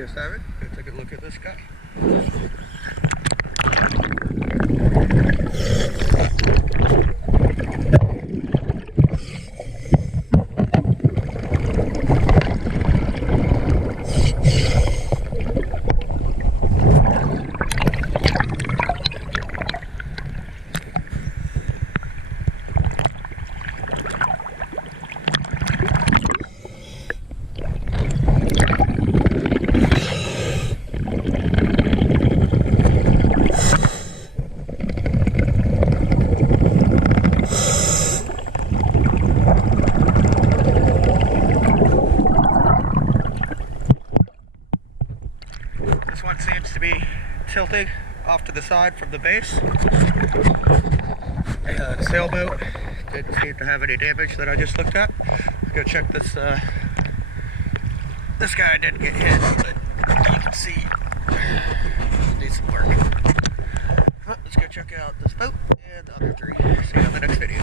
Yes, David. Let's take a look at this guy. This one seems to be tilting off to the side from the base. The sailboat didn't seem to have any damage that I just looked at. Let's go check this. This guy didn't get hit, but you can see needs some work. Well, let's go check out this boat and the other three. See you on the next video.